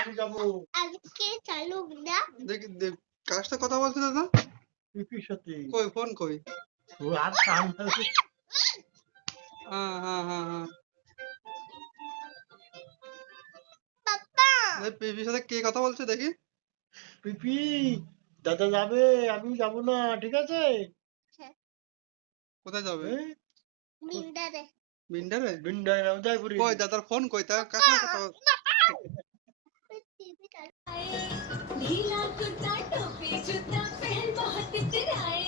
আমি যাবো আজকে চালুক না দেখি কার সাথে কথা বলছে দাদা? পিপির সাথে কই ফোন কই? ও আর কান ধরে হ্যাঁ হ্যাঁ হ্যাঁ হ্যাঁ পাপা পিপির সাথে কে কথা বলছে দেখি? পিপি দাদা যাবে আমি যাব না ঠিক আছে কোথায় যাবে? বিন্দারে বিন্ডারে? বিন্দায় না উদয়পুরে কই দাদার ফোন কই? তা কার সাথে কথা বল? ढीला कुर्ता टोपी जूता पहन बहुत इतराए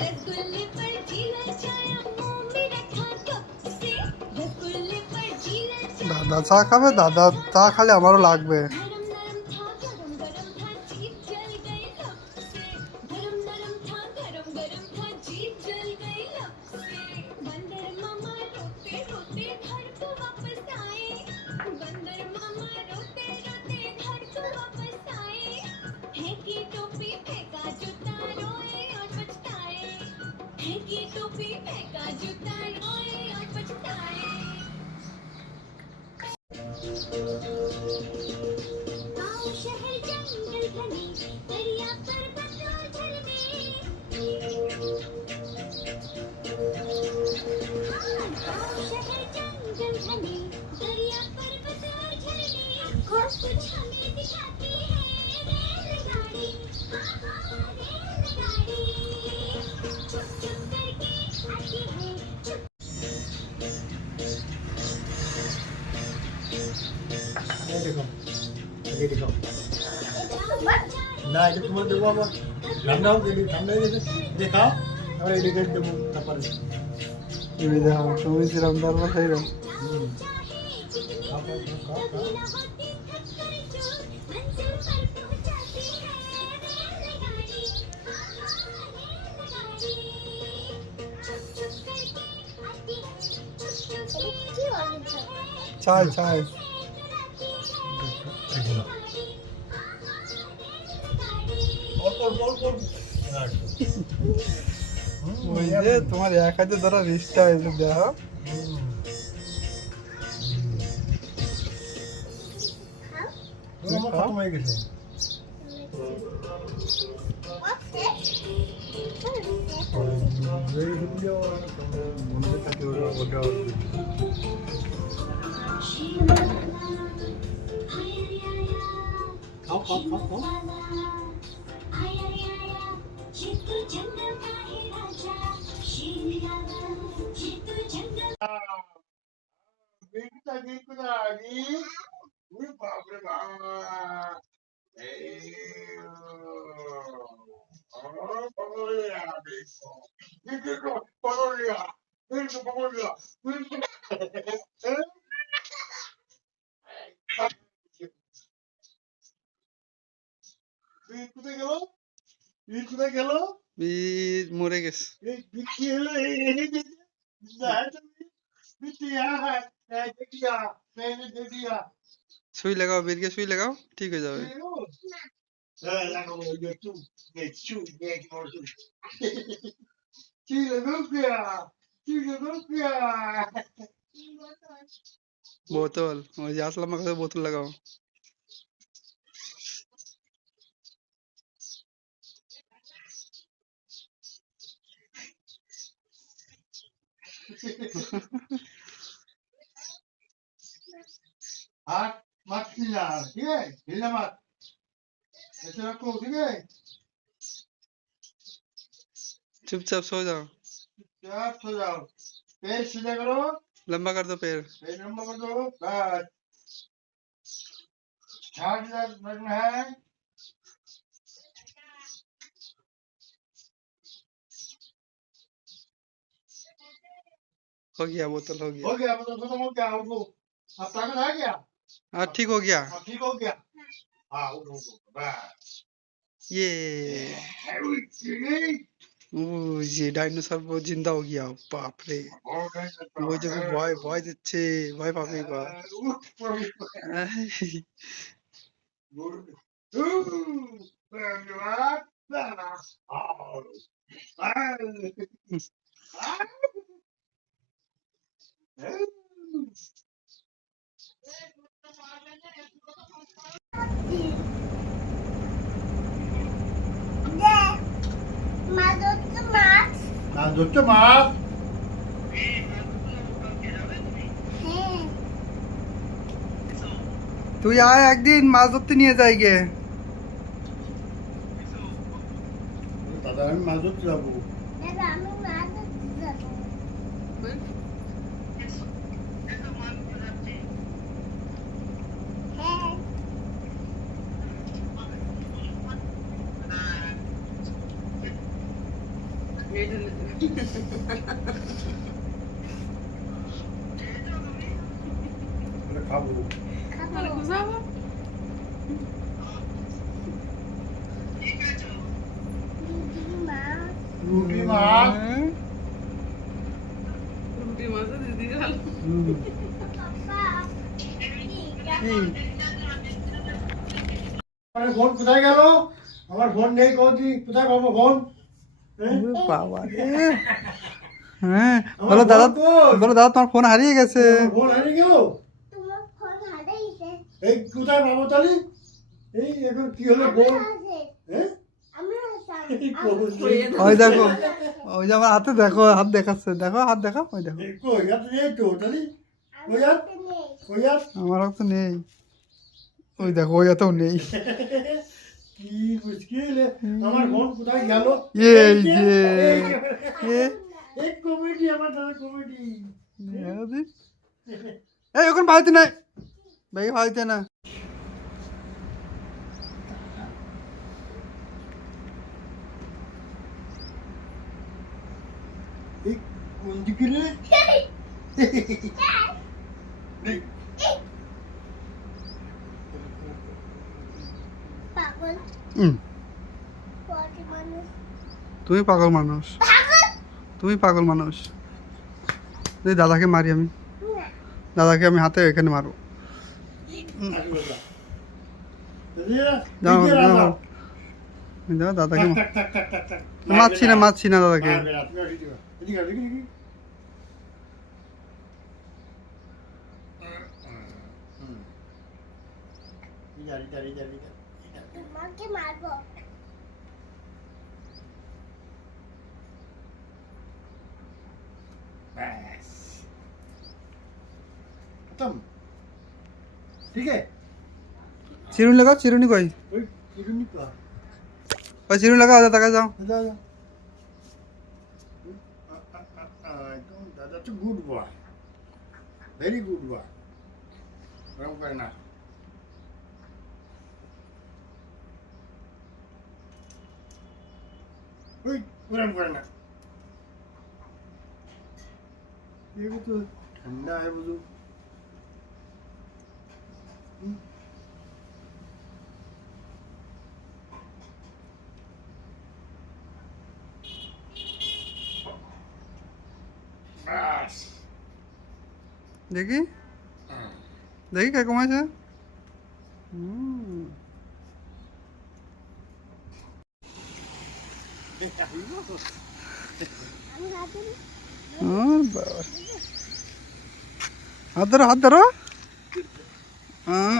रसगुल्ले पर जीना चाया मुंह में रखा कब से रसगुल्ले पर जीना चाया দাদা চা খাবে? দাদা চা খালে আমারও লাগবে। नरम नरम था गरम गरम था जीभ जल गई लब से गरम नरम था गरम गरम था जीभ जल गई लब से बंदर मामा रोते रोते घर को वापस आए बंदर मामा रोते रोते घर को वापस आए फेंकी टोपी फेंका जूता रोए और पछताए फेंकी टोपी फेंका जूता रोए और पछताए गाँव शहर जंगल घने दरिया पर्वत और झरने गाँव शहर जंगल घने दरिया पर्वत और झरने और कुछ हमें दिखाती है रेलगाड़ी रेलगाड़ी चुप चुप करके आती है चुप এই দেখো এই দেখো না এটা তোমার দেবো আমার রান্না হোক এদিকে ঠান্ডা হয়ে গেছে দেখাও আমরা এদিকে দেবো তারপরে তুমি দেখো তুমি যেরকম দরবার সেইরকম। খাও খাও খাও খাও চাই চাই ওই যে তোমার এক হাতে ধরা রিস্কটা এসে দেখো। আমার খতম হয়ে গেছে মনে থাকে ওটা খাও খাও খাও খাও বেটা দেখো না আরে ওই বাপ রে বাপ পগলিয়া দেখো পগলিয়া দেখো পগলিয়া কোথায় গেল কোথায় গেল মরে গেছে। এই বিক্রি হলো এই দেখিয়া দেখিয়া সুই লাগাও, বীরকে সুই লাগাও, ঠিক হয়ে যাবে। বোতল ওই যে আসলাম কাছে বোতল লাগাও। हाथ मत खिला ठीक है हिलना मत ऐसे रखो ठीक है चुपचाप सो जाओ। चुपचाप सो जाओ पैर सीधा करो लंबा कर दो पैर। पैर लंबा कर दो बस झाड़ लगना है हो गया बोतल हो गया। हो गया मतलब खत्म हो गया उठो अब ताकत आ गया हाँ ठीक हो गया। अब ठीक हो गया हाँ उठो उठो बस ये ओ ये डायनासोर वो जिंदा हो गया। बाप रे वो जो ভয় ভয় দিচ্ছে, ভয় পাবে এবার। মাছ ধরছে মাছ। মাছ ধরছো মাছ? হ্যাঁ তুই আয় একদিন মাছ ধরতে নিয়ে যাই গে। দাদা আমি মাছ ধরতে যাবো। দাদা আমি মাছ ধরতে যাবো। হ্যাঁ খাবো। খাবো। দিদি মাছ। রুটি মাছ। পাপা আমার ফোন কোথায় গেল? আমার ফোন নেই কোথায়? কোথায় পাবো ফোন? হ্যাঁ? বাবা রে। হ্যাঁ বলো দাদা, বলো দাদা তোমার ফোন হারিয়ে গেছে। আমার ফোন হারিয়ে গেল। তোমার ফোন হারিয়েছে। এই কোথায় পাবো তাহলে? এই এখন কি হলো ফোন? হ্যাঁ? এই কবর। ওই দেখো, ওই যে আমার হাতে দেখো, হাত দেখাচ্ছে, দেখো হাত দেখাও, ওই দেখো। এই কই হাতে নেই তো তাহলে? ওই হাত? ওই হাত? আমার হাতে নেই, ওই দেখো ওই হাতেও নেই। কি মুশকিল! আমার ফোন কোথায় গেল? এই যে এই কমেডি, আমার দাদা কমেডি। এই ওখানে বাড়িতে নাই, ভাই বাড়িতে না। এই কোন দিকে রে? এই, পাগল হুম, পটি মানুষ। তুমি পাগল মানুষ, তুমি পাগল মানুষ। এই দাদাকে মারি আমি, না দাদাকে আমি হাতে এখানে মারবো। আসবে না। যাও দিদি যাও, রান্না। যাও দাদাকে টাক, টাক, টাক, টাক, টাক। মারছি না, মারছি না দাদাকে। মারবে না, তুমি এদিকে আসো, এদিকে আসো, এদিকে, এদিকে। হুম। এদিকে, এদিকে, এদিকে, এদিকে। তোমাকে মারবো। बस खत्म ठीक है চিরুনি লাগাও, চিরুনি কই? ওই চিরুনি পা ওই চিরুনি লাগাও, দাদা যাও। যা যা একদম দাদা তো good boy very good boy ওরকম করে না ওই ওরকম করে না ये तो ठंडा है बुजू बस দেখি দেখি কিরকম আছে। হুম, আমি হাতে বাবা, হাত ধরো, হাত ধরো। হ্যাঁ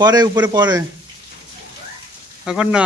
পরে উপরে পরে, এখন না।